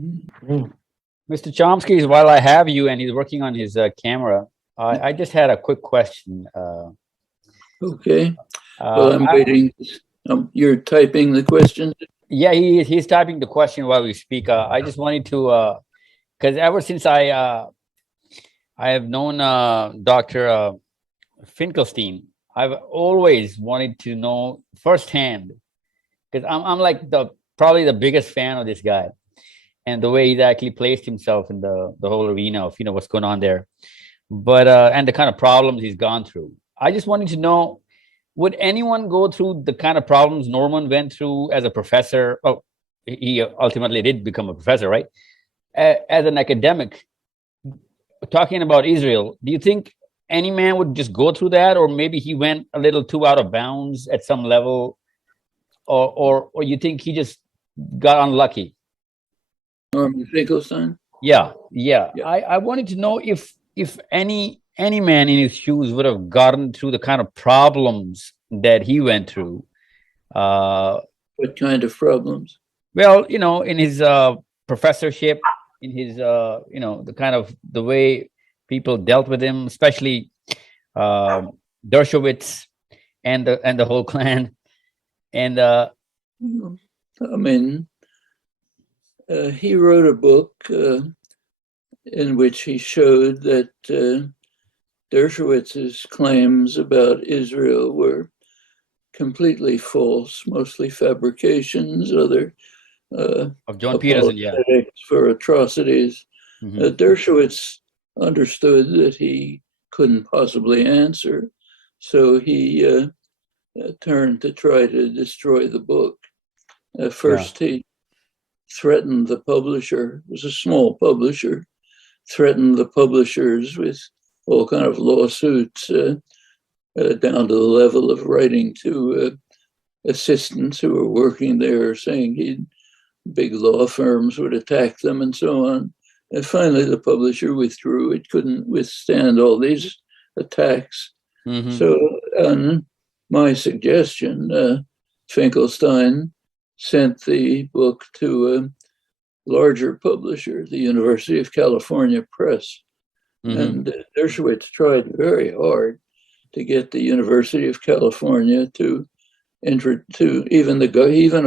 Mr. Chomsky, while I have you and he's working on his camera, I just had a quick question. Okay. Well, I'm waiting. You're typing the question? Yeah, he's typing the question while we speak. I just wanted to, because ever since I have known Dr. Finkelstein, I've always wanted to know firsthand, because I'm like probably the biggest fan of this guy and the way he's actually placed himself in the whole arena of what's going on there, but and the kind of problems he's gone through. I just wanted to know, would anyone go through the kind of problems Norman went through as a professor? Oh, he ultimately did become a professor, right? As an academic, talking about Israel, do you think any man would just go through that, or maybe he went a little too out of bounds at some level, or you think he just got unlucky? Norman Finkelstein? Yeah. I wanted to know if any man in his shoes would have gotten through the kind of problems that he went through. What kind of problems? Well, in his professorship, in his the kind of the way people dealt with him, especially Dershowitz and the whole clan, and I mean, he wrote a book in which he showed that Dershowitz's claims about Israel were completely false, mostly fabrications, other of John Peterson, yeah, for atrocities. Dershowitz understood that he couldn't possibly answer, so he turned to try to destroy the book. First, he threatened the publisher. It was a small publisher. Threatened the publishers with all kind of lawsuits, down to the level of writing to assistants who were working there, saying big law firms would attack them and so on. And finally, the publisher withdrew. It couldn't withstand all these attacks. So, on my suggestion, Finkelstein sent the book to a larger publisher, the University of California Press. And Dershowitz tried very hard to get the University of California to even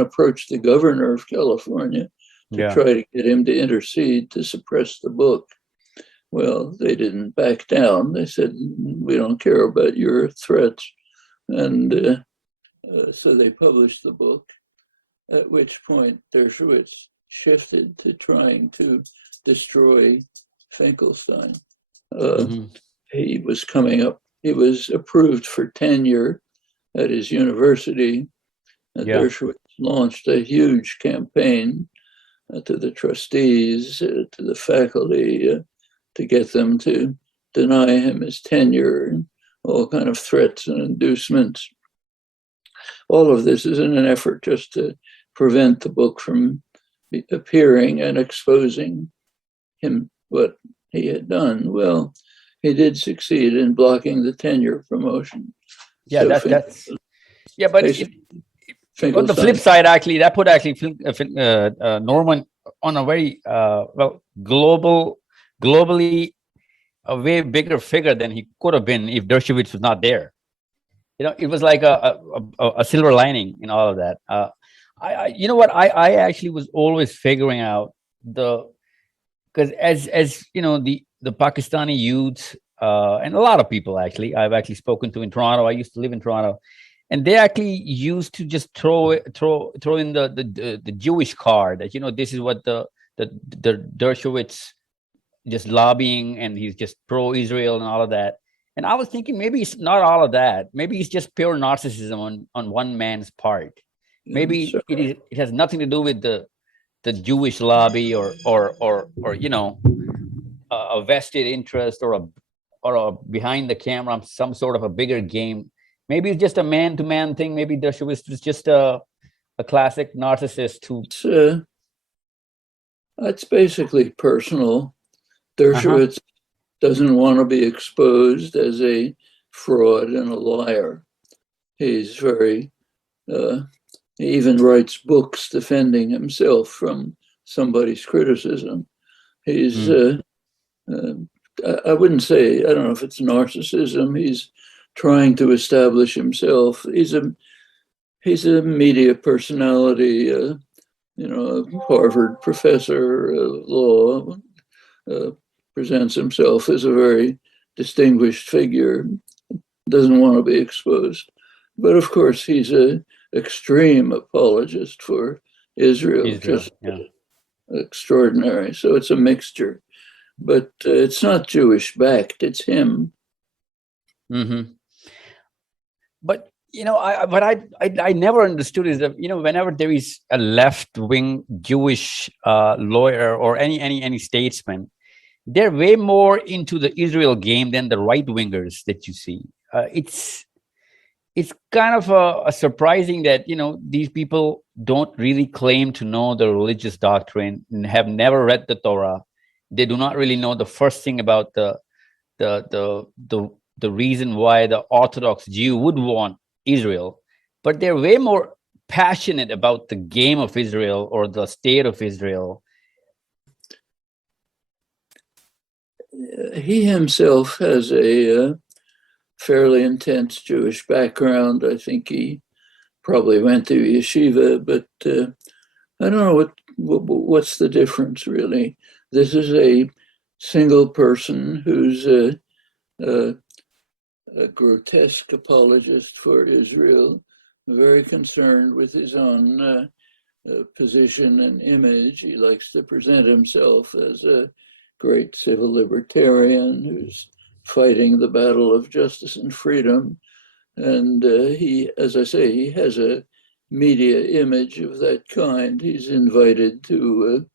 approach the governor of California to try to get him to intercede to suppress the book. Well, they didn't back down. They said, we don't care about your threats. And so they published the book, at which point Dershowitz shifted to trying to destroy Finkelstein. He was approved for tenure at his university. Dershowitz launched a huge campaign to the trustees, to the faculty, to get them to deny him his tenure, and all kind of threats and inducements. All of this is in an effort just to prevent the book from appearing and exposing him what he had done. Well, he did succeed in blocking the tenure promotion. Yeah, so that's yeah, but on the flip side, actually, that put Norman on a very globally a way bigger figure than he could have been if Dershowitz was not there. It was like a silver lining in all of that. I actually was always figuring out because as the Pakistani youth and a lot of people actually I've actually spoken to in Toronto. I used to live in Toronto, and they actually used to just throw in the Jewish card that this is what the Dershowitz just lobbying, and he's just pro-Israel and all of that. And I was thinking maybe it's not all of that. Maybe it's just pure narcissism on one man's part. Maybe it has nothing to do with the Jewish lobby or a vested interest or a behind the camera, some sort of a bigger game. Maybe it's just a man-to-man thing. Maybe Dershowitz was just a classic narcissist who. It's basically personal. Dershowitz doesn't want to be exposed as a fraud and a liar. He's he even writes books defending himself from somebody's criticism. He's, Mm. I wouldn't say, I don't know if it's narcissism. He's trying to establish himself. He's a media personality, a Harvard professor of law, presents himself as a very distinguished figure, doesn't want to be exposed. But of course, he's an extreme apologist for Israel, Israel. just Yeah. extraordinary. So it's a mixture, but it's not Jewish backed, it's him. Mm-hmm. But I never understood is that whenever there is a left wing Jewish lawyer or any statesman, they're way more into the Israel game than the right wingers that you see. It's kind of a surprising that these people don't really claim to know the religious doctrine and have never read the Torah. They do not really know the first thing about the the the the reason why the Orthodox Jew would want Israel, but they're way more passionate about the game of Israel or the state of Israel. He himself has a fairly intense Jewish background. I think he probably went to yeshiva, but I don't know what's the difference really. This is a single person who's a grotesque apologist for Israel, very concerned with his own position and image. He likes to present himself as a great civil libertarian who's fighting the battle of justice and freedom. And he, as I say, he has a media image of that kind. He's invited to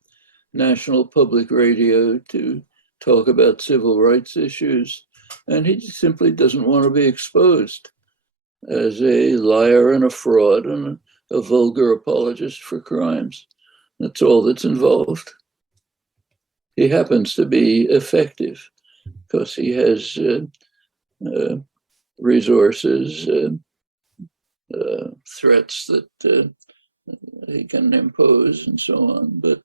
national public radio to talk about civil rights issues, and he simply doesn't want to be exposed as a liar and a fraud and a vulgar apologist for crimes. That's all that's involved. He happens to be effective because he has resources, threats that he can impose and so on. But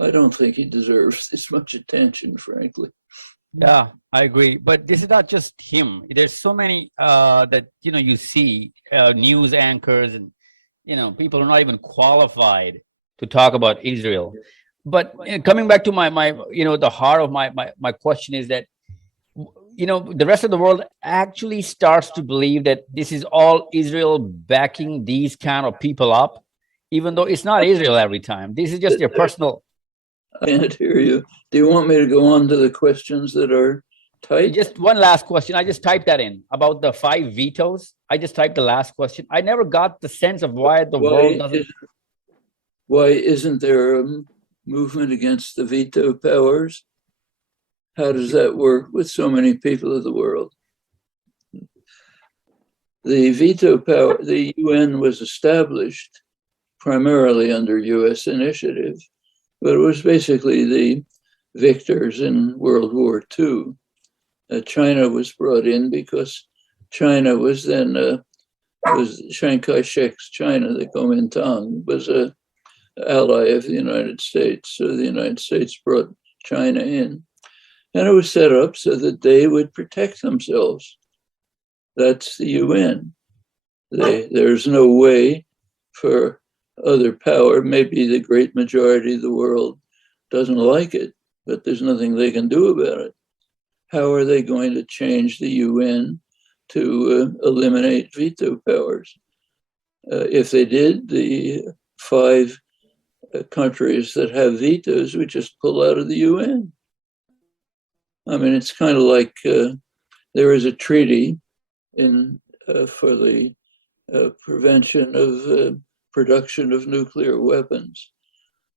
I don't think he deserves this much attention, frankly. Yeah, I agree. But this is not just him. There's so many that you see news anchors and people are not even qualified to talk about Israel. But coming back to my the heart of my question is that the rest of the world actually starts to believe that this is all Israel backing these kind of people up, even though it's not Israel every time. This is just their personal. I can't hear you. Do you want me to go on to the questions that are typed? Just one last question. I just typed that in about the 5 vetoes. I just typed the last question. I never got the sense of why the world doesn't. Why isn't there a movement against the veto powers? How does that work with so many people of the world? The veto power, the UN was established primarily under US initiative, but it was basically the victors in World War II. China was brought in because China was then, was Chiang Kai-shek's China, the Kuomintang, was an ally of the United States. So the United States brought China in. And it was set up so that they would protect themselves. That's the UN. There's no way for other power, maybe the great majority of the world doesn't like it, but there's nothing they can do about it. How are they going to change the UN to eliminate veto powers? If they did, the 5 countries that have vetoes would just pull out of the UN. I mean, it's kind of like there is a treaty for the prevention of production of nuclear weapons.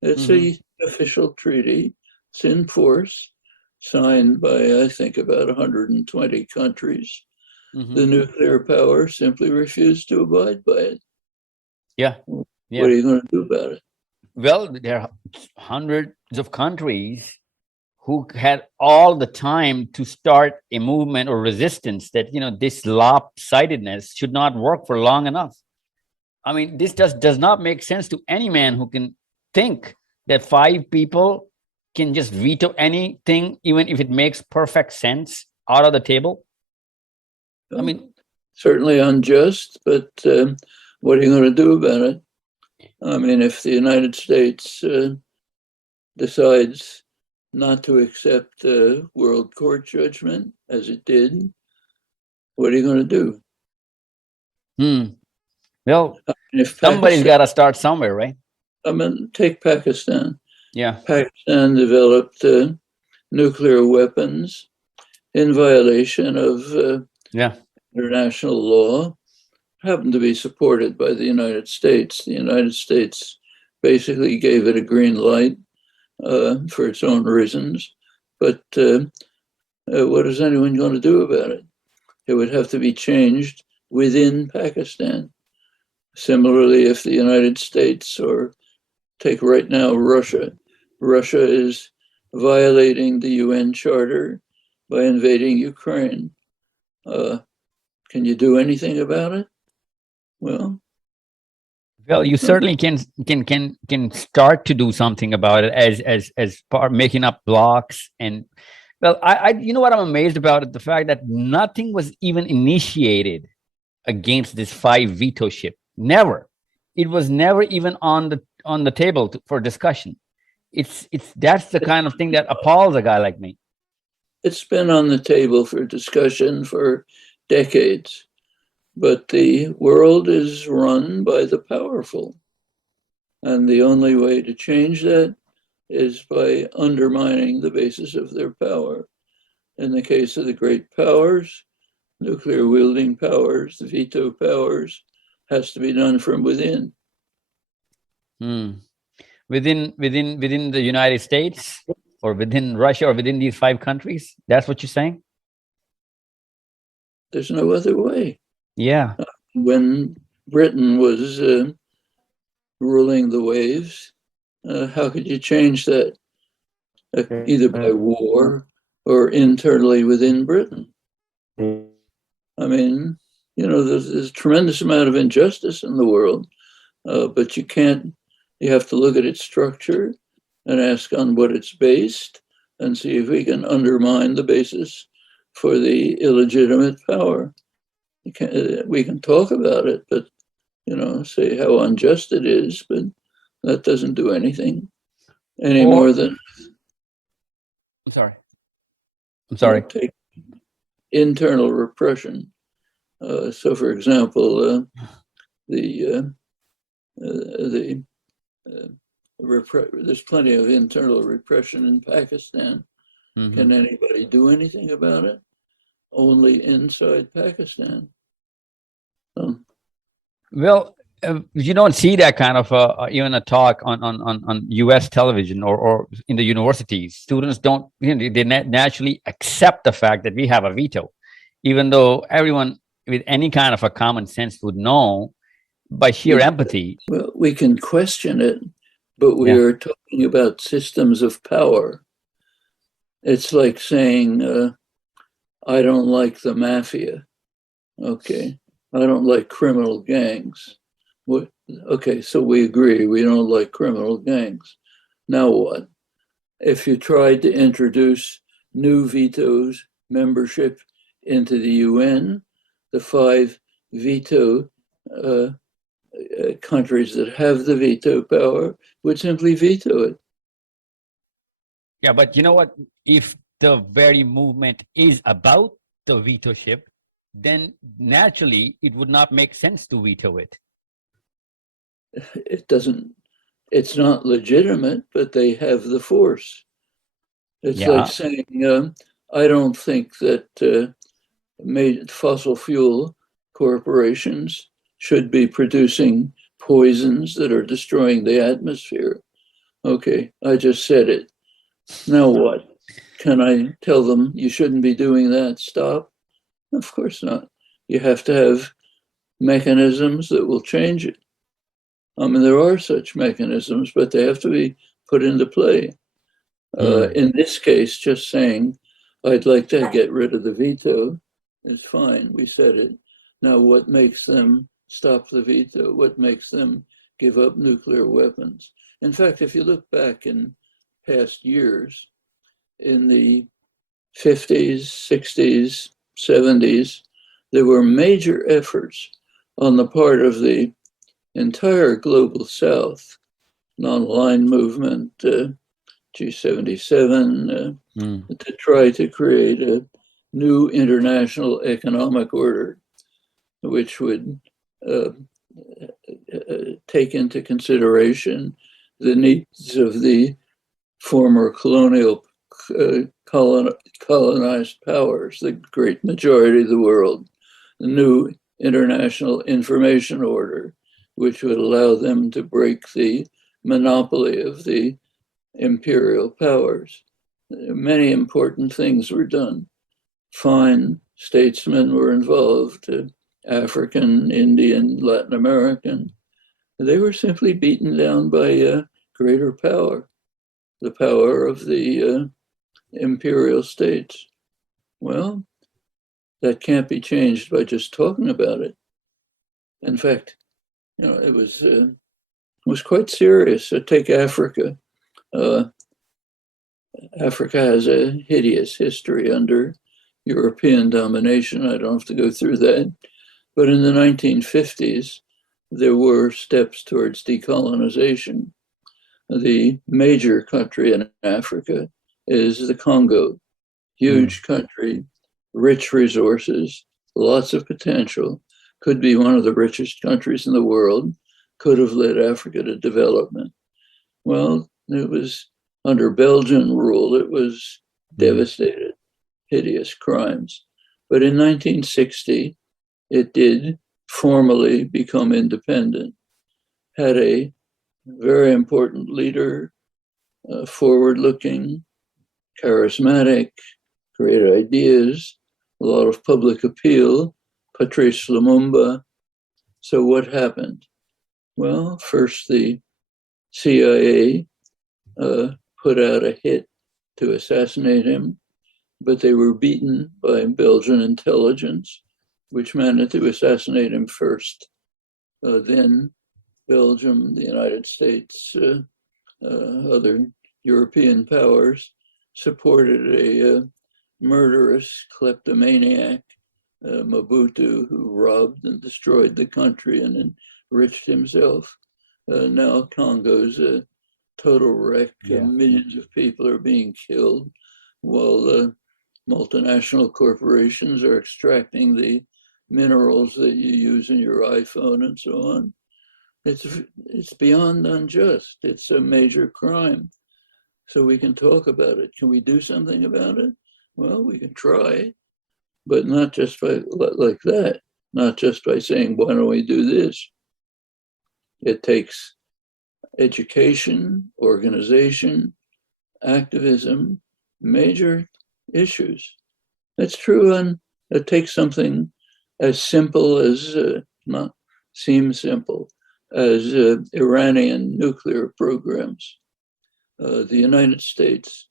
It's an official treaty. It's in force, signed by, I think, about 120 countries. The nuclear power simply refused to abide by it. Yeah. What are you going to do about it? Well, there are hundreds of countries who had all the time to start a movement or resistance that this lopsidedness should not work for long enough. I mean, this does not make sense to any man who can think that 5 people can just veto anything, even if it makes perfect sense, out of the table? I mean, certainly unjust, but what are you going to do about it? I mean, if the United States decides not to accept world court judgment, as it did, what are you going to do? Well, If somebody's got to start somewhere, right? I mean, take Pakistan. Yeah. Pakistan developed nuclear weapons in violation of international law, happened to be supported by the United States. The United States basically gave it a green light for its own reasons. But what is anyone going to do about it? It would have to be changed within Pakistan. Similarly, if the United States, or take right now Russia, Russia is violating the UN Charter by invading Ukraine. Can you do anything about it? Well, you certainly can start to do something about it as part making up blocks. And well, I you know what I'm amazed about it, the fact that nothing was even initiated against this 5 veto ship. Never. It was never even on the table for discussion. It's that's the kind of thing that appalls a guy like me. It's been on the table for discussion for decades, but the world is run by the powerful. And the only way to change that is by undermining the basis of their power. In the case of the great powers, nuclear wielding powers, the veto powers, has to be done from within. Within the United States, or within Russia, or within these 5 countries? That's what you're saying? There's no other way. Yeah. When Britain was ruling the waves, how could you change that? Either by war or internally within Britain. I mean, there's a tremendous amount of injustice in the world, but you have to look at its structure and ask on what it's based and see if we can undermine the basis for the illegitimate power. We can talk about it, but, say how unjust it is, but that doesn't do anything any more than... I'm sorry. Take internal repression. So, for example, there's plenty of internal repression in Pakistan. Mm-hmm. Can anybody do anything about it? Only inside Pakistan. Well, you don't see that kind of even a talk on U.S. television or in the universities. Students don't, they naturally accept the fact that we have a veto, even though everyone with any kind of a common sense would know by sheer empathy. Well, we can question it, but we are talking about systems of power. It's like saying, I don't like the mafia. Okay. I don't like criminal gangs. Okay, so we agree we don't like criminal gangs. Now what? If you tried to introduce new vetoes membership into the UN, the 5 veto countries that have the veto power would simply veto it. Yeah, but you know what? If the very movement is about the veto ship, then naturally it would not make sense to veto it. It's not legitimate, but they have the force. It's like saying, I don't think that fossil fuel corporations should be producing poisons that are destroying the atmosphere. Okay, I just said it. Now what? Can I tell them you shouldn't be doing that? Stop? Of course not. You have to have mechanisms that will change it. I mean, there are such mechanisms, but they have to be put into play. In this case, just saying, I'd like to get rid of the veto is fine. We said it. Now, what makes them stop the veto? What makes them give up nuclear weapons? In fact, if you look back in past years, in the 50s, 60s, 70s, there were major efforts on the part of the entire global South, non-aligned movement, G77, to try to create a new international economic order, which would take into consideration the needs of the former colonial colonized powers, the great majority of the world, the new international information order, which would allow them to break the monopoly of the imperial powers. Many important things were done. Fine statesmen were involved, African, Indian, Latin American. They were simply beaten down by greater power, the power of the imperial states. Well, that can't be changed by just talking about it. In fact, it was quite serious. Take Africa. Africa has a hideous history under European domination. I don't have to go through that. But in the 1950s, there were steps towards decolonization. The major country in Africa is the Congo. Huge country, rich resources, lots of potential, could be one of the richest countries in the world, could have led Africa to development. Well, it was under Belgian rule, it was devastated, hideous crimes. But in 1960, it did formally become independent, had a very important leader, forward-looking, charismatic, great ideas, a lot of public appeal, Patrice Lumumba. So what happened? Well, first the CIA put out a hit to assassinate him, but they were beaten by Belgian intelligence, which managed to assassinate him first. Then Belgium, the United States, other European powers supported a murderous kleptomaniac, Mobutu, who robbed and destroyed the country and enriched himself. Now Congo's a total wreck. Millions of people are being killed while multinational corporations are extracting the minerals that you use in your iPhone and so on. It's beyond unjust. It's a major crime. So we can talk about it. Can we do something about it? Well, we can try, but not just by like that, not just by saying, why don't we do this? It takes education, organization, activism, major issues. That's true, and it takes something as simple as, not seems simple, as Iranian nuclear programs. The United States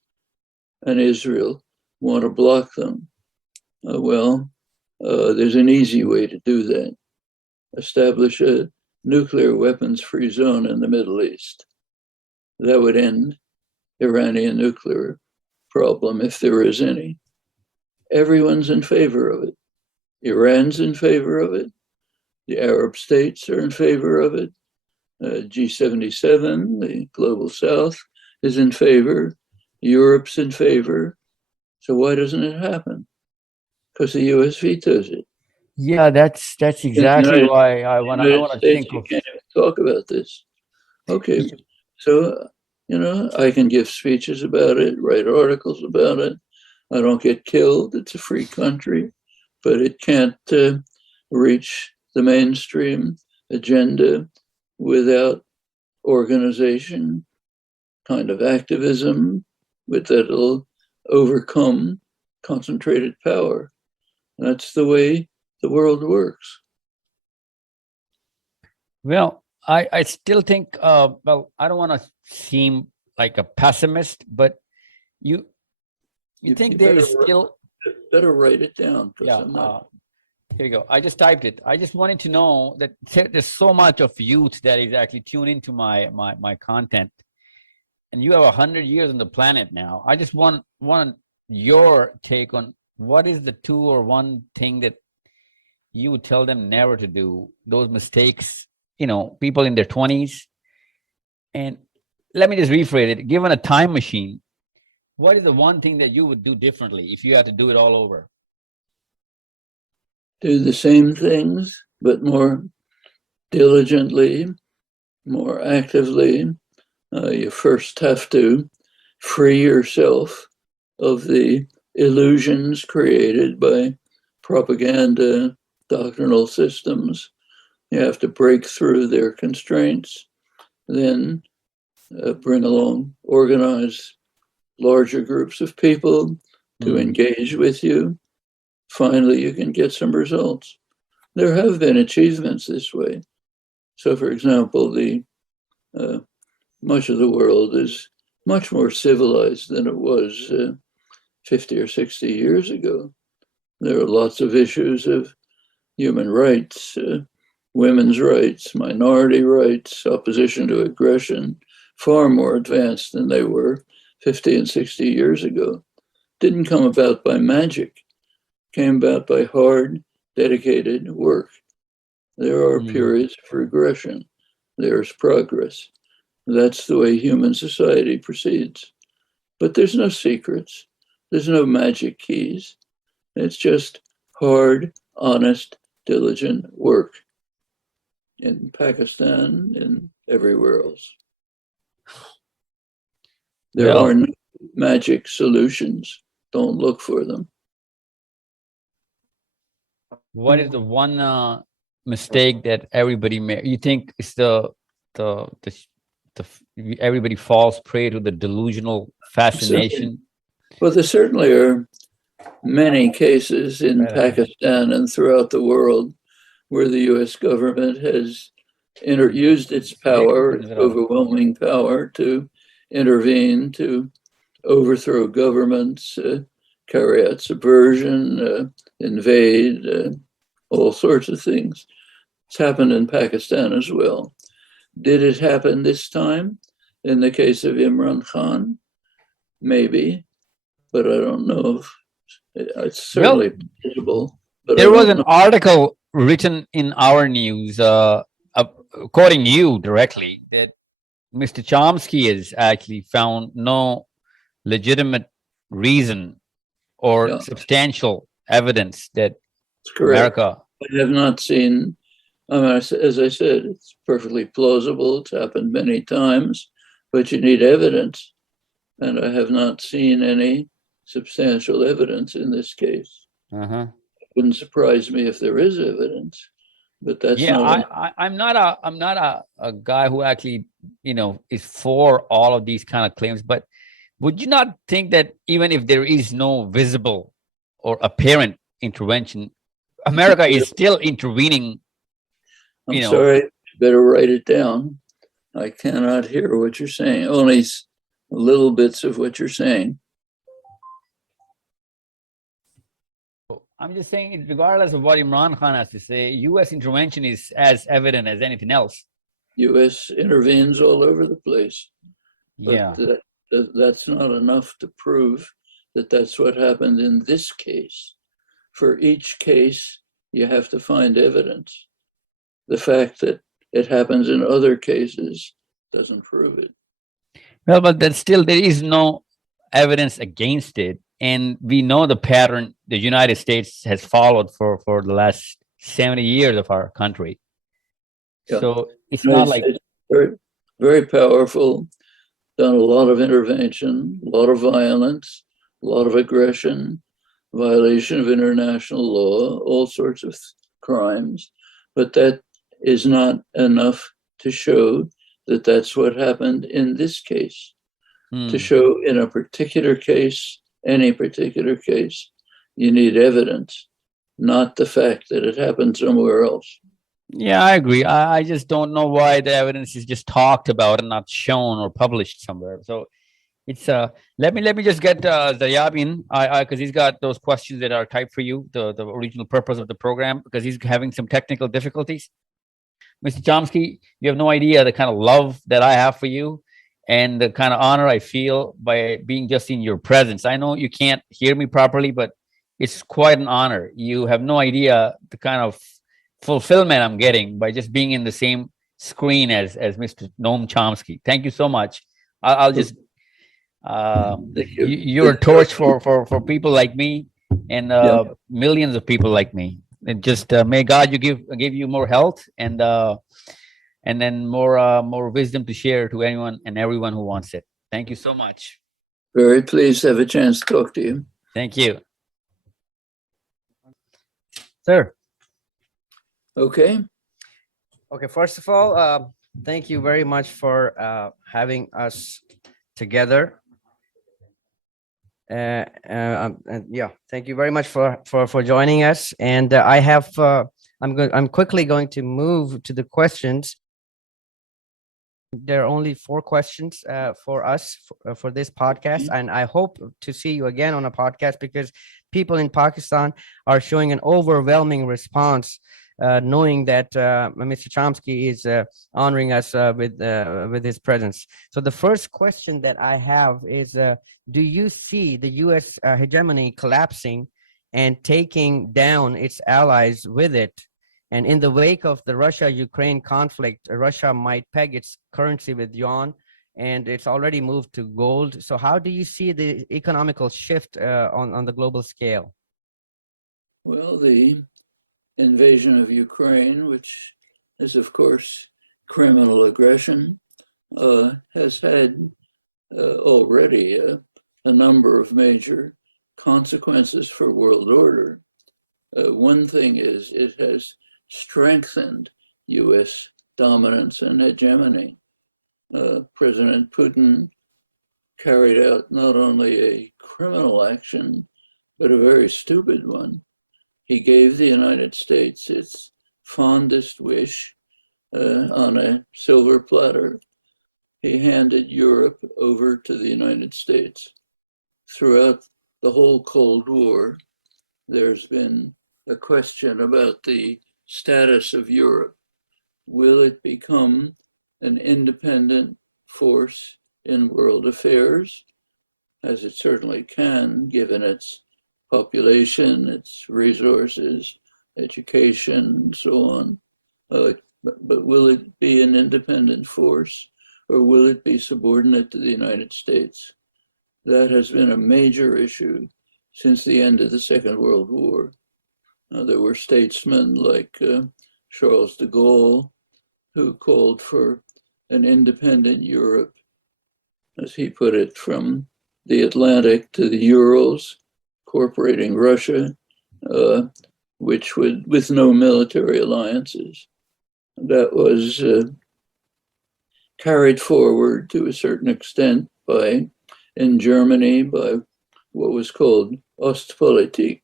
and Israel want to block them. There's an easy way to do that. Establish a nuclear weapons-free zone in the Middle East. That would end Iranian nuclear problem, if there is any. Everyone's in favor of it. Iran's in favor of it. The Arab states are in favor of it. G77, the global South, is in favor. Europe's in favor. So why doesn't it happen? Because the U.S. vetoes it. Yeah, that's exactly why I want to think you can't even talk about this. Okay, so I can give speeches about it, write articles about it. I don't get killed. It's a free country, but it can't reach the mainstream agenda without organization, kind of activism, that'll overcome concentrated power. That's the way the world works. Well, I still think, I don't want to seem like a pessimist, but you think there is still... Better write it down. Yeah. Here you go. I just typed it. I just wanted to know that there's so much of youth that is actually tuned into my content, and you have 100 years on the planet now. I just want your take on what is the two or one thing that you would tell them never to do. Those mistakes, people in their 20s. And let me just rephrase it. Given a time machine, what is the one thing that you would do differently if you had to do it all over? Do the same things, but more diligently, more actively. You first have to free yourself of the illusions created by propaganda, doctrinal systems. You have to break through their constraints, then bring along, organize larger groups of people to engage with you. Finally, you can get some results. There have been achievements this way. So, for example, much of the world is much more civilized than it was 50 or 60 years ago. There are lots of issues of human rights, women's rights, minority rights, opposition to aggression, far more advanced than they were 50 and 60 years ago. Didn't come about by magic, came about by hard, dedicated work. There are periods of regression. There's progress. That's the way human society proceeds. But there's no secrets. There's no magic keys. It's just hard, honest, diligent work in Pakistan and everywhere else. There are no magic solutions. Don't look for them. What is the one mistake that everybody you think is the everybody falls prey to the delusional fascination? Well, there certainly are many cases in Pakistan and throughout the world where the U.S. government has used its power, its overwhelming power, to intervene, to overthrow governments, carry out subversion, invade, all sorts of things. It's happened in Pakistan as well. Did it happen this time in the case of Imran Khan? Maybe, but I don't know if it's certainly possible. But there was an article written in our news, quoting you directly, that Mr. Chomsky has actually found no legitimate reason or substantial evidence that America. I have not seen. As I said, it's perfectly plausible. It's happened many times, but you need evidence, and I have not seen any substantial evidence in this case. It wouldn't surprise me if there is evidence, but that's I'm not a guy who actually is for all of these kind of claims. But would you not think that even if there is no visible or apparent intervention, America is still intervening? I'm sorry, you better write it down. I cannot hear what you're saying. Only little bits of what you're saying. I'm just saying, regardless of what Imran Khan has to say, U.S. intervention is as evident as anything else. U.S. intervenes all over the place. But that's not enough to prove that that's what happened in this case. For each case, you have to find evidence. The fact that it happens in other cases doesn't prove it. Well, but there is no evidence against it. And we know the pattern the United States has followed for the last 70 years of our country. Yeah. So it's not like... It's very, very powerful, done a lot of intervention, a lot of violence, a lot of aggression, violation of international law, all sorts of crimes. But that is not enough to show that that's what happened in this case. To show in a particular case, any particular case, you need evidence, not the fact that it happened somewhere else. Yeah, I agree. I just don't know why the evidence is just talked about and not shown or published somewhere. So It's let me just get Xaryab in, because he's got those questions that are typed for you, the original purpose of the program, because he's having some technical difficulties. Mr. Chomsky, you have no idea the kind of love that I have for you and the kind of honor I feel by being just in your presence. I know you can't hear me properly, but it's quite an honor. You have no idea the kind of fulfillment I'm getting by just being in the same screen as Mr. Noam Chomsky. Thank you so much. I'll just Thank you. you're a torch for people like me and Yeah, millions of people like me. And just may God you give you more health and then more wisdom to share to anyone and everyone who wants it. Thank you so much. very pleased to have a chance to talk to you. Thank you. Sir. Okay. Okay, first of all, thank you very much for having us together. And yeah, thank you very much for joining us. And I'm quickly going to move to the questions. There are only 4 questions for us for this podcast, and I hope to see you again on a podcast, because people in Pakistan are showing an overwhelming response, knowing that Mr. Chomsky is honoring us with his presence. So the first question that I have is, do you see the U.S. Hegemony collapsing and taking down its allies with it? And in the wake of the Russia-Ukraine conflict, Russia might peg its currency with yuan, and it's already moved to gold. So how do you see the economical shift on the global scale? Well, the invasion of Ukraine, which is, of course, criminal aggression, has had already a number of major consequences for world order. One thing is it has strengthened U.S. dominance and hegemony. President Putin carried out not only a criminal action, but a very stupid one. He gave the United States its fondest wish on a silver platter. He handed Europe over to the United States. Throughout the whole Cold War, there's been a question about the status of Europe. Will it become an independent force in world affairs, as it certainly can, given its population, its resources, education, and so on? But will it be an independent force, or will it be subordinate to the United States? That has been a major issue since the end of the Second World War. There were statesmen like Charles de Gaulle, who called for an independent Europe, as he put it, from the Atlantic to the Urals, incorporating Russia, which would, with no military alliances. That was carried forward to a certain extent in Germany by what was called Ostpolitik,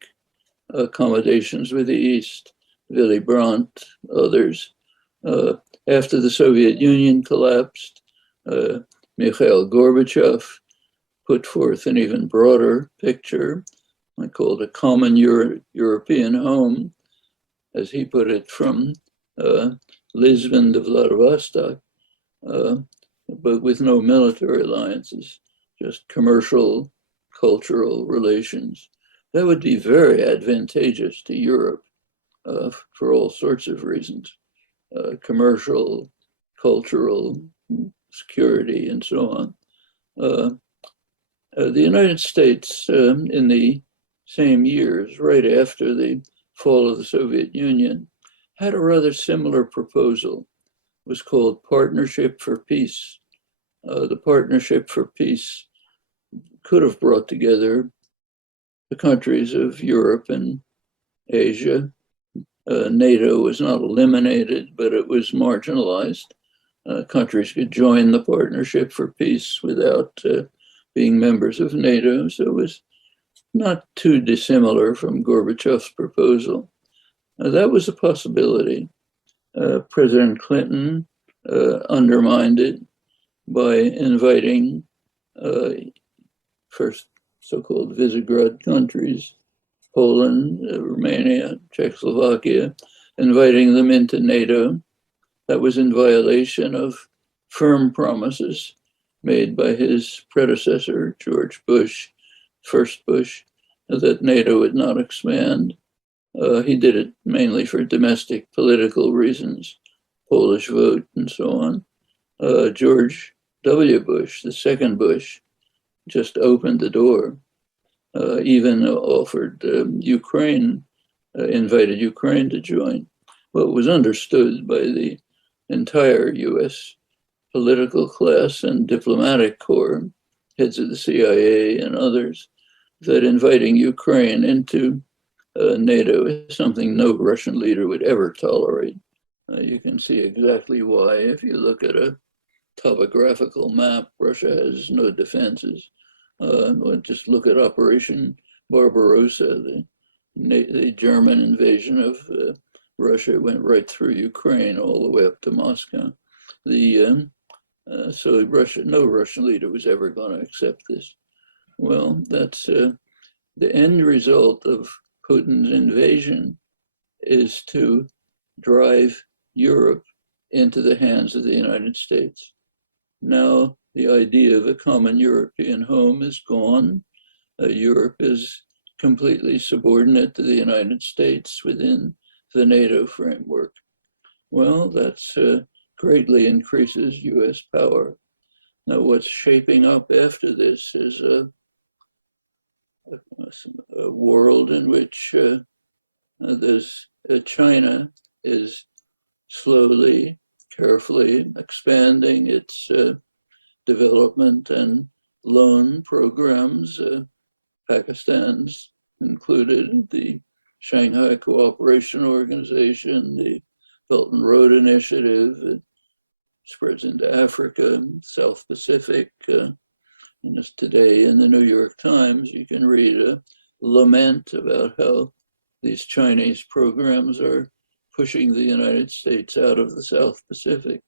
accommodations with the East, Willy Brandt, others. After the Soviet Union collapsed, Mikhail Gorbachev put forth an even broader picture, called a common European home, as he put it, from Lisbon to Vladivostok, but with no military alliances, just commercial, cultural relations. That would be very advantageous to Europe for all sorts of reasons, commercial, cultural, security, and so on. The United States, in the same years, right after the fall of the Soviet Union, had a rather similar proposal. It was called Partnership for Peace. The Partnership for Peace could have brought together the countries of Europe and Asia. NATO was not eliminated, but it was marginalized. Countries could join the Partnership for Peace without being members of NATO. So it was not too dissimilar from Gorbachev's proposal. That was a possibility. President Clinton undermined it by inviting first so-called Visegrad countries, Poland, Romania, Czechoslovakia, inviting them into NATO. That was in violation of firm promises made by his predecessor, George Bush, first Bush, that NATO would not expand. He did it mainly for domestic political reasons, Polish vote and so on. George W. Bush, the second Bush, just opened the door, even offered Ukraine, invited Ukraine to join. Well, it was understood by the entire US political class and diplomatic corps, heads of the CIA and others, that inviting Ukraine into NATO is something no Russian leader would ever tolerate. You can see exactly why. If you look at a topographical map, Russia has no defenses. Just look at Operation Barbarossa, the German invasion of Russia went right through Ukraine all the way up to Moscow. So no Russian leader was ever going to accept this. Well, that's the end result of Putin's invasion is to drive Europe into the hands of the United States. Now, the idea of a common European home is gone. Europe is completely subordinate to the United States within the NATO framework. Well, that's greatly increases US power. Now, what's shaping up after this is a world in which China is slowly, carefully expanding its development and loan programs. Pakistan's included, the Shanghai Cooperation Organization, the Belt and Road Initiative. It spreads into Africa, South Pacific. And as today in the New York Times, you can read a lament about how these Chinese programs are pushing the United States out of the South Pacific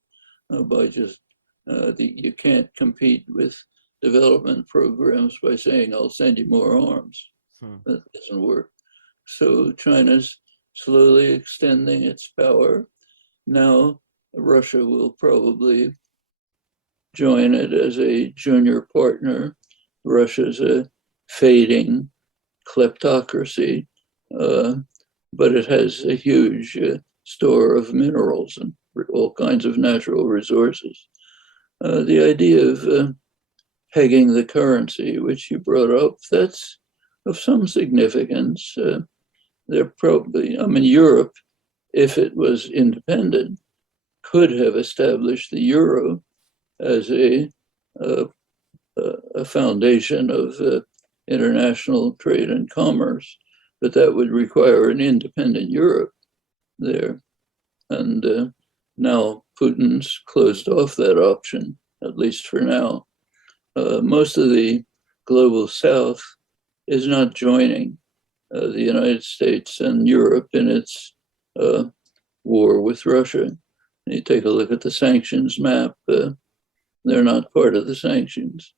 by just, you can't compete with development programs by saying, I'll send you more arms. That doesn't work. So China's slowly extending its power. Now Russia will probably join it as a junior partner. Russia's a fading kleptocracy, but it has a huge store of minerals and all kinds of natural resources. The idea of pegging the currency, which you brought up, that's of some significance. They're probably, Europe, if it was independent, could have established the euro as a foundation of international trade and commerce, but that would require an independent Europe there. And now Putin's closed off that option, at least for now. Most of the global South is not joining the United States and Europe in its war with Russia. You take a look at the sanctions map, they're not part of the sanctions.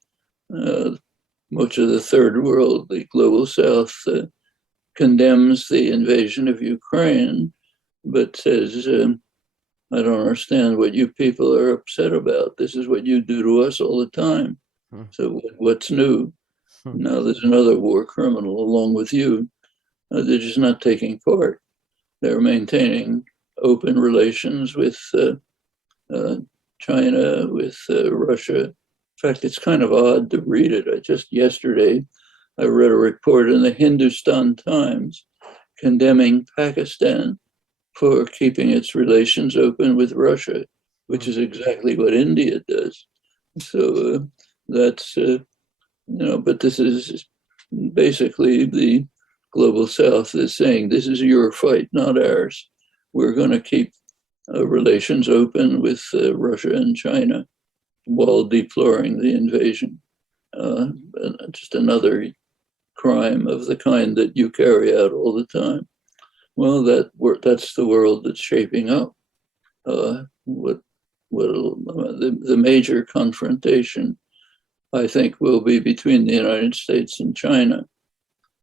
Much of the third world, the global South, condemns the invasion of Ukraine, but says, I don't understand what you people are upset about. This is what you do to us all the time. So what's new? Now there's another war criminal along with you. They're just not taking part. They're maintaining open relations with China, with Russia. In fact, it's kind of odd to read it. Yesterday, I read a report in the Hindustan Times condemning Pakistan for keeping its relations open with Russia, which is exactly what India does. So that's, but this is basically the global South is saying, this is your fight, not ours. We're going to keep relations open with Russia and China while deploring the invasion. Just another crime of the kind that you carry out all the time. Well, that's the world that's shaping up. The major confrontation I think, will be between the United States and China.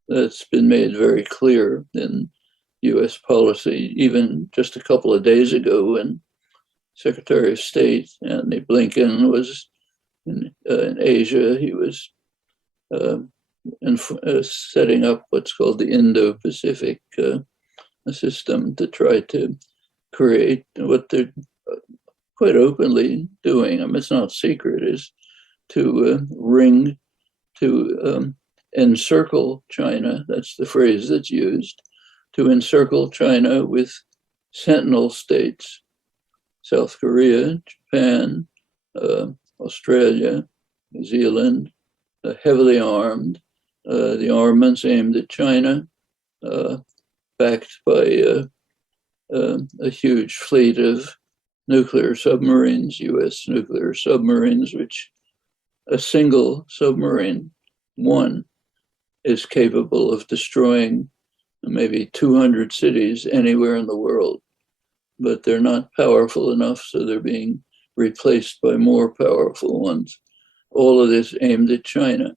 That's been made very clear in U.S. policy, even just a couple of days ago when Secretary of State Anthony Blinken was in Asia. He was setting up what's called the Indo-Pacific system to try to create what they're quite openly doing. I mean, it's not secret, is to encircle China. That's the phrase that's used, to encircle China with sentinel states, South Korea, Japan, Australia, New Zealand, heavily armed, the armaments aimed at China, backed by a huge fleet of nuclear submarines, US nuclear submarines, which a single submarine, one, is capable of destroying maybe 200 cities anywhere in the world. But they're not powerful enough, so they're being replaced by more powerful ones. All of this aimed at China.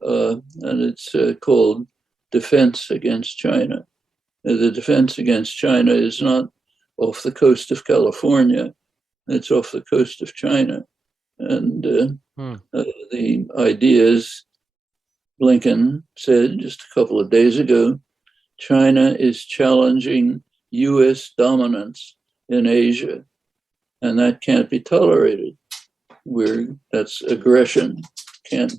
And it's called defense against China. The defense against China is not off the coast of California, it's off the coast of China. And the ideas, Blinken said just a couple of days ago, China is challenging US dominance in Asia, and that can't be tolerated. That's aggression, can't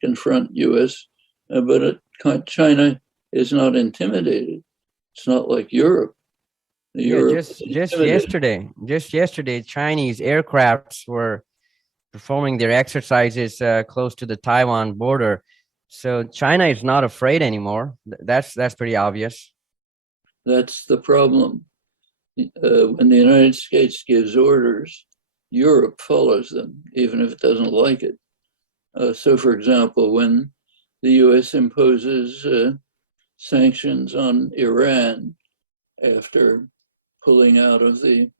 confront US, but China is not intimidated. It's not like Europe. Just yesterday, Chinese aircrafts were performing their exercises close to the Taiwan border. So China is not afraid anymore. That's pretty obvious. That's the problem. When the United States gives orders, Europe follows them, even if it doesn't like it. So, for example, when the US imposes sanctions on Iran after pulling out of the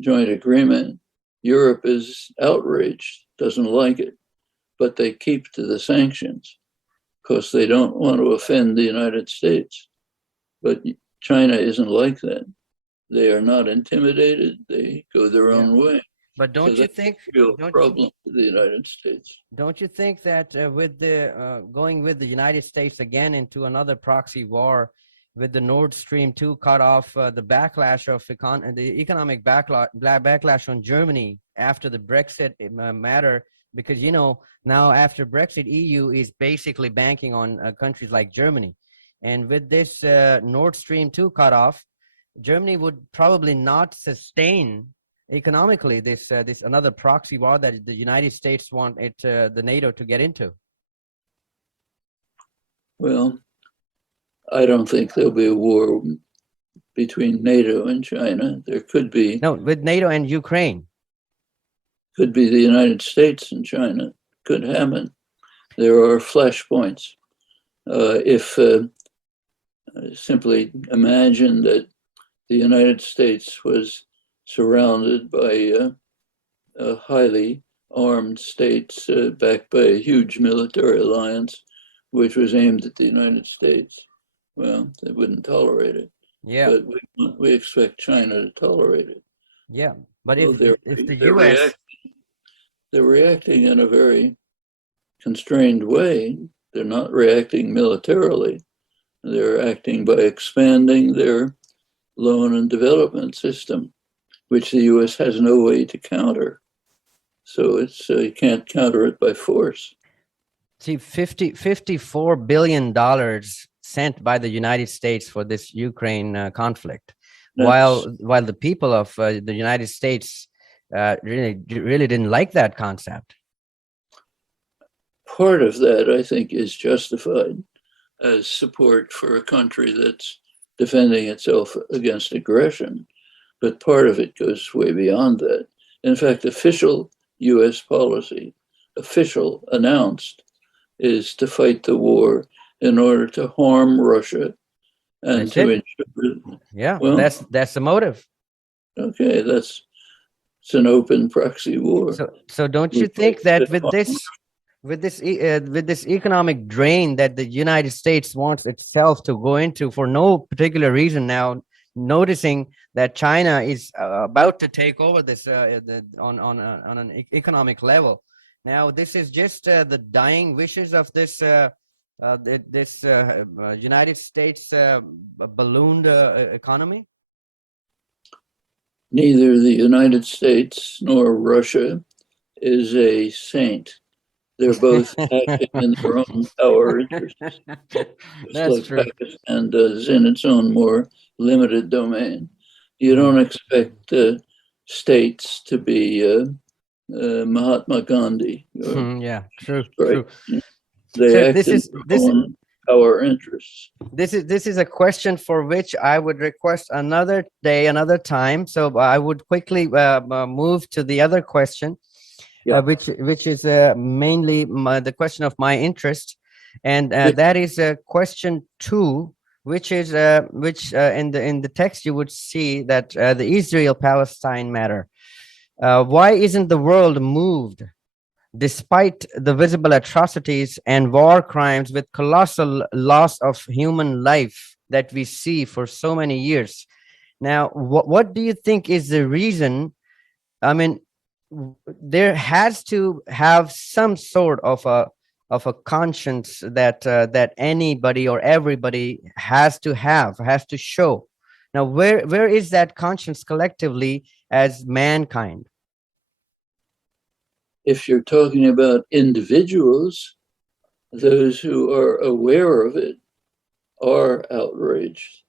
joint agreement, Europe is outraged, doesn't like it, but they keep to the sanctions because they don't want to offend the United States. But China isn't like that. They are not intimidated. They go their own way. But don't you think a real problem for the United States? Don't you think that with the going with the United States again into another proxy war, with the Nord Stream 2 cut off, the backlash of the economic backlash on Germany after the Brexit matter, because now after Brexit, EU is basically banking on countries like Germany, and with this Nord Stream 2 cut off, Germany would probably not sustain economically this another proxy war that the United States want the NATO to get into. Well, I don't think there'll be a war between NATO and China. There could be. No, with NATO and Ukraine. Could be the United States and China. Could happen. There are flashpoints. If simply imagine that the United States was surrounded by highly armed states backed by a huge military alliance, which was aimed at the United States. Well, they wouldn't tolerate it. Yeah. But we expect China to tolerate it. Yeah, but if the they're U.S. they're reacting in a very constrained way. They're not reacting militarily. They're acting by expanding their loan and development system, which the U.S. has no way to counter. So it's you can't counter it by force. See, $54 billion sent by the United States for this Ukraine conflict, while the people of the United States really didn't like that concept. Part of that, I think, is justified as support for a country that's defending itself against aggression. But part of it goes way beyond that. In fact, official US policy, official announced, is to fight the war in order to harm Russia and to ensure. Yeah, well, that's the motive. Okay, It's an open proxy war. So don't you think that with this economic drain that the United States wants itself to go into for no particular reason now, noticing that China is about to take over this on an economic level. Now, this is just the dying wishes of this United States ballooned economy. Neither the United States nor Russia is a saint. They're both acting in their own power interests, just That's like true. Pakistan does in its own more limited domain. You don't expect states to be Mahatma Gandhi. Yeah, true, Right. true. They So act in their own power interests. this is a question for which I would request another day, another time. So I would quickly move to the other question, Yeah. which is mainly the question of my interest, and that is question 2, which is in the text you would see that the Israel-Palestine matter. Why isn't the world moved, despite the visible atrocities and war crimes with colossal loss of human life that we see for so many years? Now, what do you think is the reason? I mean, there has to have some sort of a conscience that that anybody or everybody has to show. Now, where is that conscience collectively as mankind? If you're talking about individuals, those who are aware of it are outraged.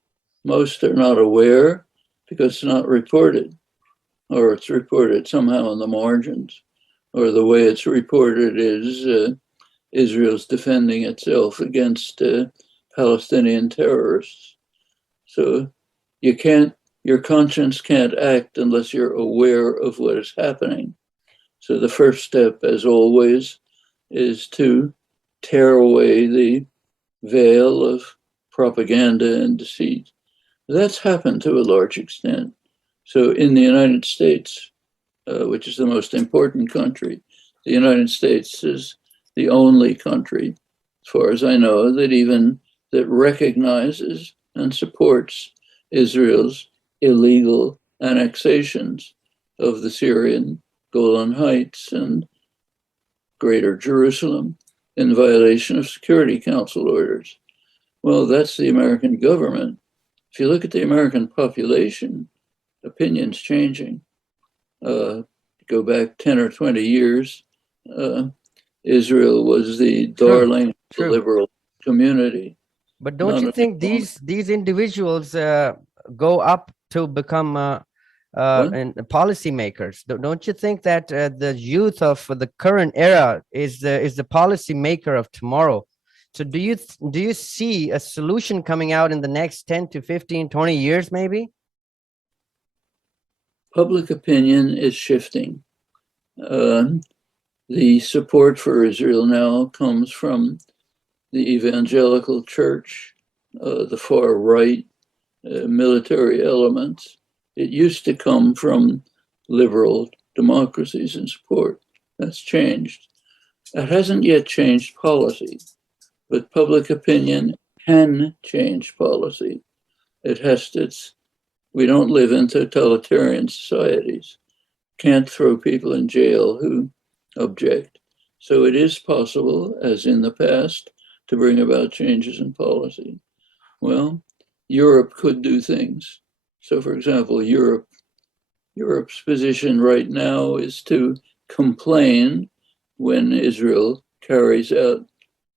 Most are not aware because it's not reported, or it's reported somehow in the margins, or the way it's reported is Israel's defending itself against Palestinian terrorists. So your conscience can't act unless you're aware of what is happening. So the first step, as always, is to tear away the veil of propaganda and deceit. That's happened to a large extent. So in the United States, which is the most important country, the United States is the only country, as far as I know, that recognizes and supports Israel's illegal annexations of the Syrian Golan Heights and Greater Jerusalem in violation of Security Council orders. Well, that's the American government. If you look at the American population, opinions changing. Go back 10 or 20 years, Israel was the darling of the liberal community. But don't you think these individuals go up to become and policymakers? Don't you think that the youth of the current era is the policymaker of tomorrow? So do you see a solution coming out in the next 10 to 15, 20 years, maybe? Public opinion is shifting. The support for Israel now comes from the evangelical church, the far right, military elements. It used to come from liberal democracies in support. That's changed. It hasn't yet changed policy, but public opinion can change policy. We don't live in totalitarian societies. Can't throw people in jail who object. So it is possible, as in the past, to bring about changes in policy. Well, Europe could do things. So, for example, Europe's position right now is to complain when Israel carries out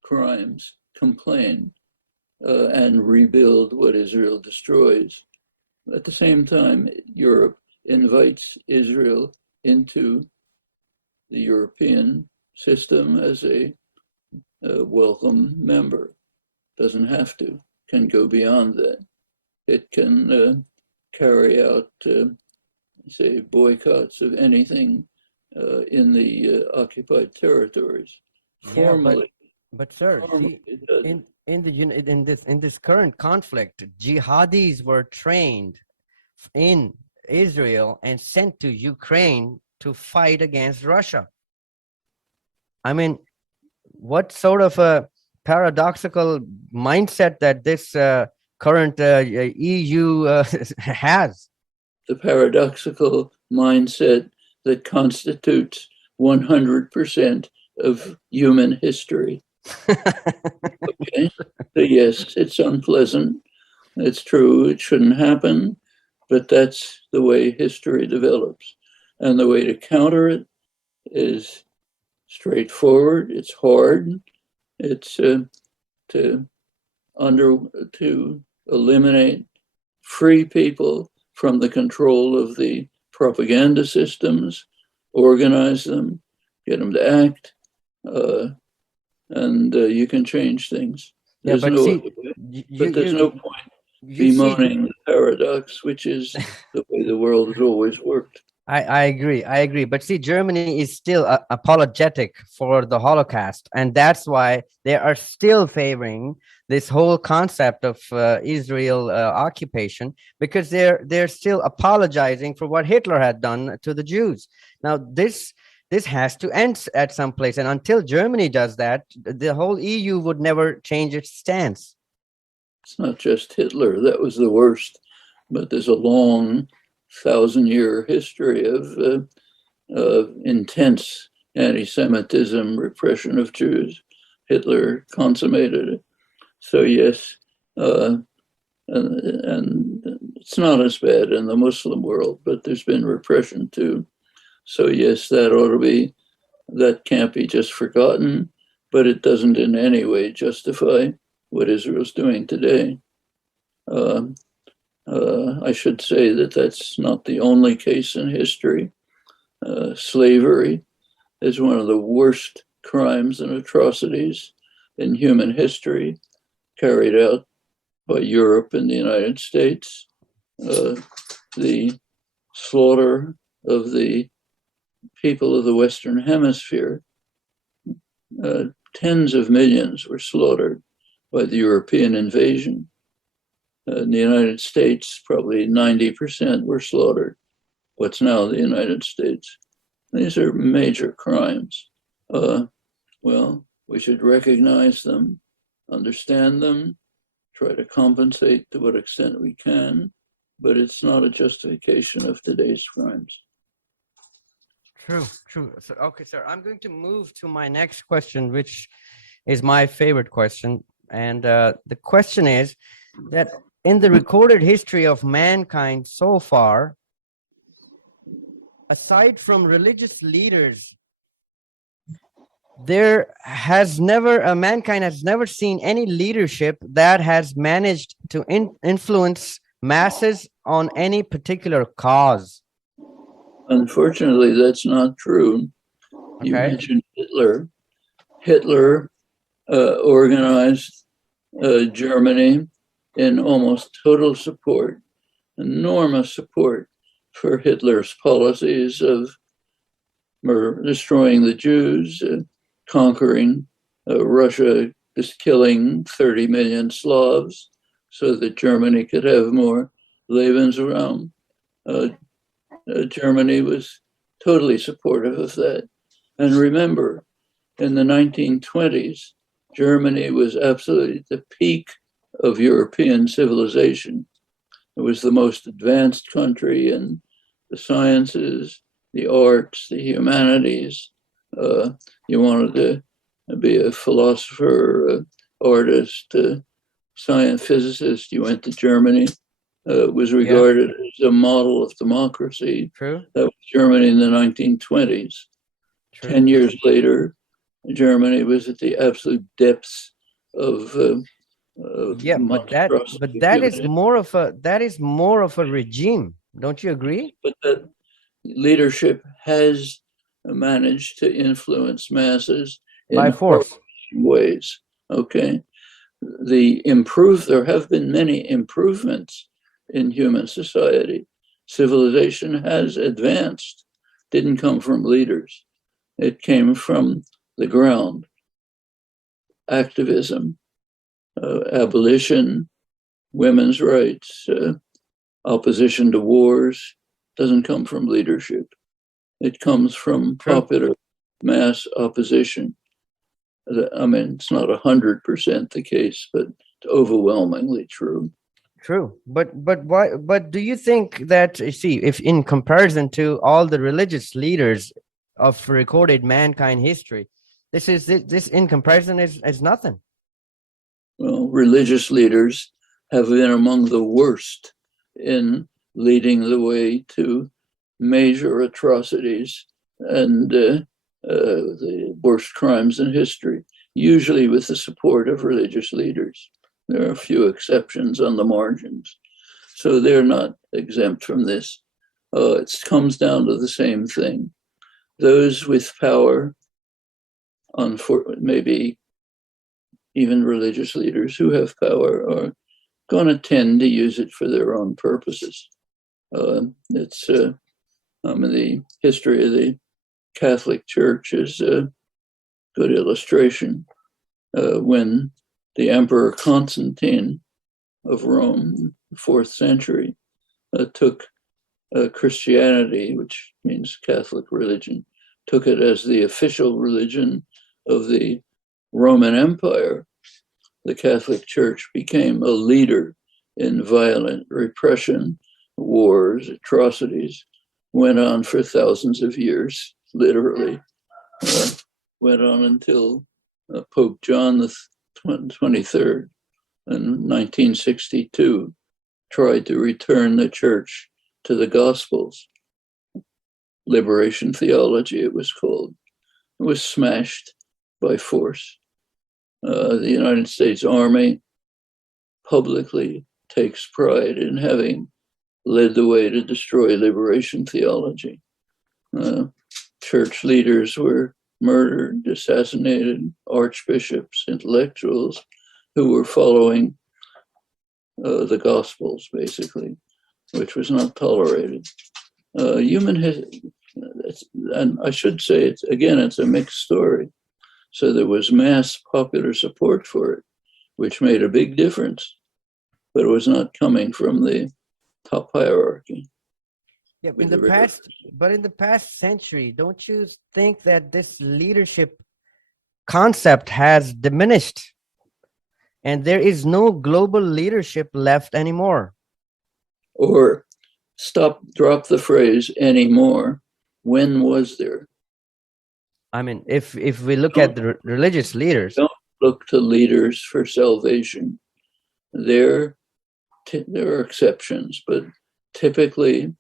crimes, complain, and rebuild what Israel destroys. At the same time, Europe invites Israel into the European system as a welcome member. Doesn't have to, can go beyond that. It can carry out, say, boycotts of anything in the occupied territories. Formally, but sir, see, in this current conflict, jihadis were trained in Israel and sent to Ukraine to fight against Russia. I mean, what sort of a paradoxical mindset that this current EU has? The paradoxical mindset that constitutes 100% of human history. Okay, so yes, it's unpleasant. It's true, it shouldn't happen, but that's the way history develops. And the way to counter it is straightforward. It's hard. It's to eliminate free people from the control of the propaganda systems, organize them, get them to act, and you can change things. Yeah, There's but no see, other way. you, But there's you, no point you see, bemoaning the paradox, which is the way the world has always worked. I agree. But see, Germany is still apologetic for the Holocaust, and that's why they are still favoring this whole concept of Israel occupation, because they're still apologizing for what Hitler had done to the Jews. Now, this has to end at some place, and until Germany does that, the whole EU would never change its stance. It's not just Hitler, that was the worst, but there's a long 1,000-year history of intense anti-Semitism, repression of Jews. Hitler consummated it. So yes, and it's not as bad in the Muslim world, but there's been repression too. So yes, that can't be just forgotten, but it doesn't in any way justify what Israel's doing today. I should say that that's not the only case in history. Slavery is one of the worst crimes and atrocities in human history carried out by Europe and the United States. The slaughter of the people of the Western Hemisphere, tens of millions were slaughtered by the European invasion. In the United States, probably 90% were slaughtered. What's now the United States. These are major crimes. Well, we should recognize them, understand them, try to compensate to what extent we can, but it's not a justification of today's crimes. True. So, okay, sir, I'm going to move to my next question, which is my favorite question. And the question is that in the recorded history of mankind so far, aside from religious leaders, mankind has never seen any leadership that has managed to influence masses on any particular cause. Unfortunately, that's not true. Okay. You mentioned Hitler. Hitler organized Germany in almost total support, enormous support for Hitler's policies of destroying the Jews, conquering Russia, just killing 30 million Slavs so that Germany could have more Lebensraum. Germany was totally supportive of that. And remember, in the 1920s, Germany was absolutely at the peak of European civilization. It was the most advanced country in the sciences, the arts, the humanities. You wanted to be a philosopher, artist, science physicist, you went to Germany. Was regarded as a model of democracy. True. That was Germany in the 1920s. True. 10 years later, Germany was at the absolute depths of but that is more of a regime. Don't you agree? But that leadership has managed to influence masses by force ways. Okay, there have been many improvements in human society. Civilization has advanced. Didn't come from leaders. It came from the ground. Activism, abolition, women's rights, opposition to wars, doesn't come from leadership. It comes from popular mass opposition. I mean, it's not 100% the case, but overwhelmingly true. True, but why? But do you think that, see, if in comparison to all the religious leaders of recorded mankind history, this in comparison is nothing. Well, religious leaders have been among the worst in leading the way to major atrocities and the worst crimes in history, usually with the support of religious leaders. There are a few exceptions on the margins. So they're not exempt from this. It comes down to the same thing. Those with power, maybe even religious leaders who have power, are going to tend to use it for their own purposes. It's the history of the Catholic Church is a good illustration. When the Emperor Constantine of Rome, the 4th century, took Christianity, which means Catholic religion, took it as the official religion of the Roman Empire, the Catholic Church became a leader in violent repression, wars, atrocities, went on for thousands of years, literally, went on until Pope John the 23rd in 1962 tried to return the church to the Gospels. Liberation theology, it was called. It was smashed by force. The United States Army publicly takes pride in having led the way to destroy liberation theology. Church leaders were murdered, assassinated, archbishops, intellectuals who were following the Gospels, basically, which was not tolerated. And I should say, it's a mixed story. So there was mass popular support for it, which made a big difference, but it was not coming from the top hierarchy. Yeah, in the past century, don't you think that this leadership concept has diminished and there is no global leadership left anymore? Or drop the phrase anymore. When was there? I mean, if we look at the religious leaders. Don't look to leaders for salvation. There are exceptions, but typically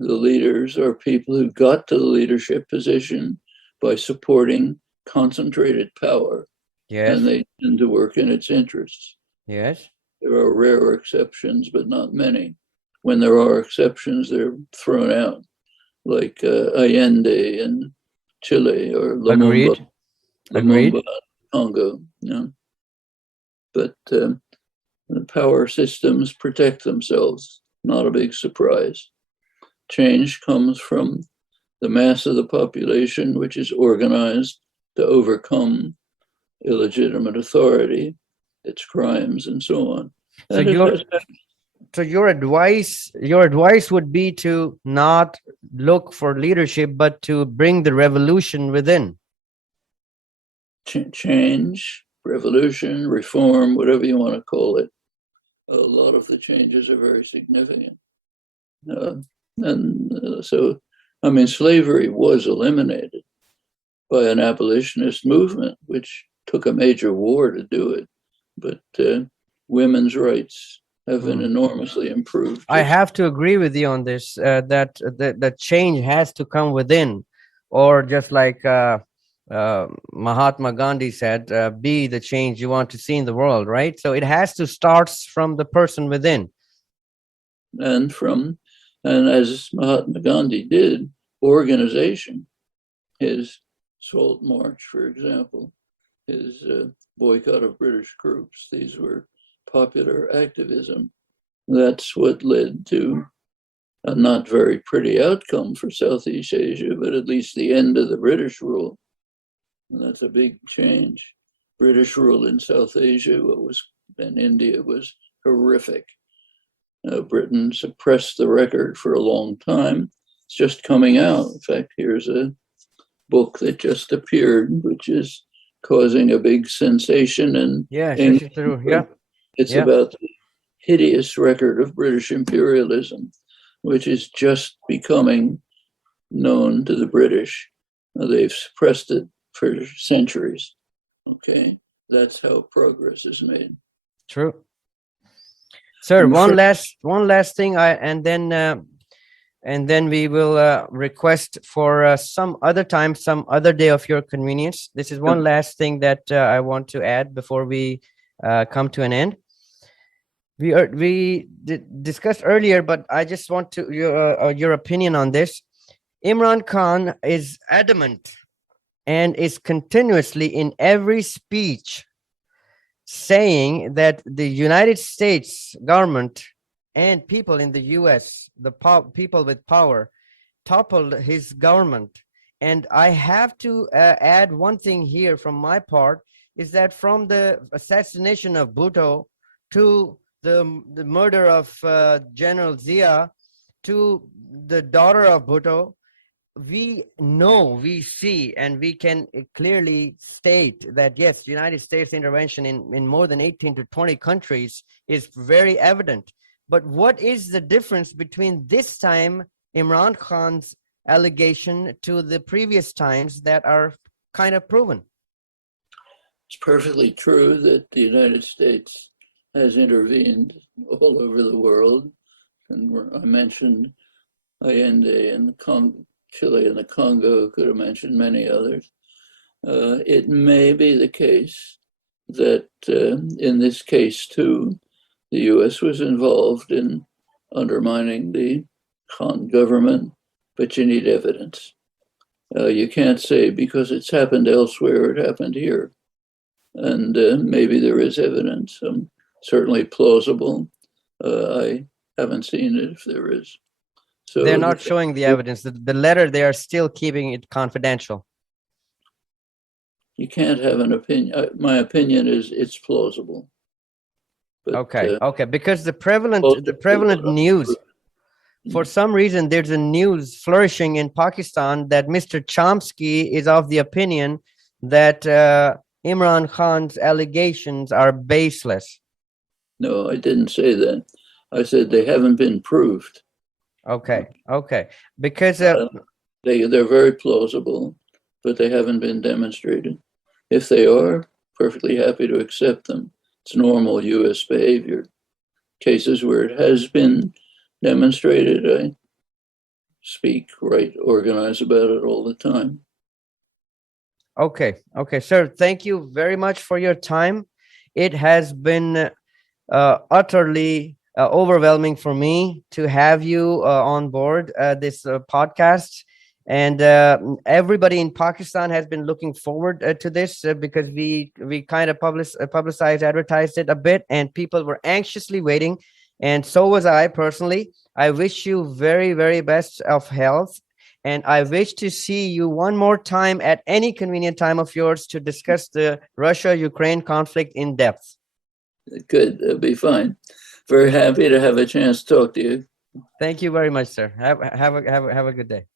the leaders are people who got to the leadership position by supporting concentrated power. Yes. And they tend to work in its interests. Yes. There are rare exceptions, but not many. When there are exceptions, they're thrown out, like Allende in Chile or Lumumba, Congo. Yeah. But the power systems protect themselves. Not a big surprise. Change comes from the mass of the population, which is organized to overcome illegitimate authority, its crimes, and so on. So your advice would be to not look for leadership, but to bring the revolution within. Change, revolution, reform, whatever you want to call it. A lot of the changes are very significant. So, I mean, slavery was eliminated by an abolitionist movement, which took a major war to do it. But women's rights have been enormously improved. I have to agree with you on this, that the change has to come within, or just like Mahatma Gandhi said, be the change you want to see in the world, right? So it has to start from the person within. And as Mahatma Gandhi did, organization, his Salt March, for example, his boycott of British groups, these were popular activism. That's what led to a not very pretty outcome for Southeast Asia, but at least the end of the British rule. And that's a big change. British rule in South Asia, in India, was horrific. Britain suppressed the record for a long time. It's just coming out. In fact, here's a book that just appeared, which is causing a big sensation in England. True. Yeah. It's about the hideous record of British imperialism, which is just becoming known to the British. They've suppressed it for centuries. Okay, that's how progress is made. True. Sir, one last thing, and then we will request for some other time, some other day of your convenience. This is one last thing that I want to add before we come to an end. We discussed earlier, but I just want to your opinion on this. Imran Khan is adamant and is continuously in every speech saying that the United States government and people in the US, the people with power, toppled his government. And I have to add one thing here from my part, is that from the assassination of Bhutto to the murder of General Zia to the daughter of Bhutto, we know, we see, and we can clearly state that yes, United States intervention in more than 18 to 20 countries is very evident. But what is the difference between this time Imran Khan's allegation to the previous times that are kind of proven? It's perfectly true that the United States has intervened all over the world. And I mentioned Allende and Chile and the Congo, could have mentioned many others. It may be the case that in this case too, the US was involved in undermining the Khan government, but you need evidence. You can't say because it's happened elsewhere, it happened here. And maybe there is evidence, certainly plausible. I haven't seen it if there is. So they're not showing the evidence. The letter, they are still keeping it confidential. You can't have an opinion. My opinion is it's plausible. But, okay. Because the prevalent news, for some reason, there's a news flourishing in Pakistan that Mr. Chomsky is of the opinion that Imran Khan's allegations are baseless. No, I didn't say that. I said they haven't been proved. Okay. Because they're very plausible, but they haven't been demonstrated. If they are, perfectly happy to accept them. It's normal US behavior. Cases where it has been demonstrated, I speak, write, organize about it all the time. Okay, sir. Thank you very much for your time. It has been utterly overwhelming for me to have you on board this podcast, and everybody in Pakistan has been looking forward to this because we kind of publicized, advertised it a bit, and people were anxiously waiting, and so was I personally. I wish you very, very best of health, and I wish to see you one more time at any convenient time of yours to discuss the Russia-Ukraine conflict in depth. Good, that'll be fine. Very happy to have a chance to talk to you. Thank you very much, sir. Have a good day.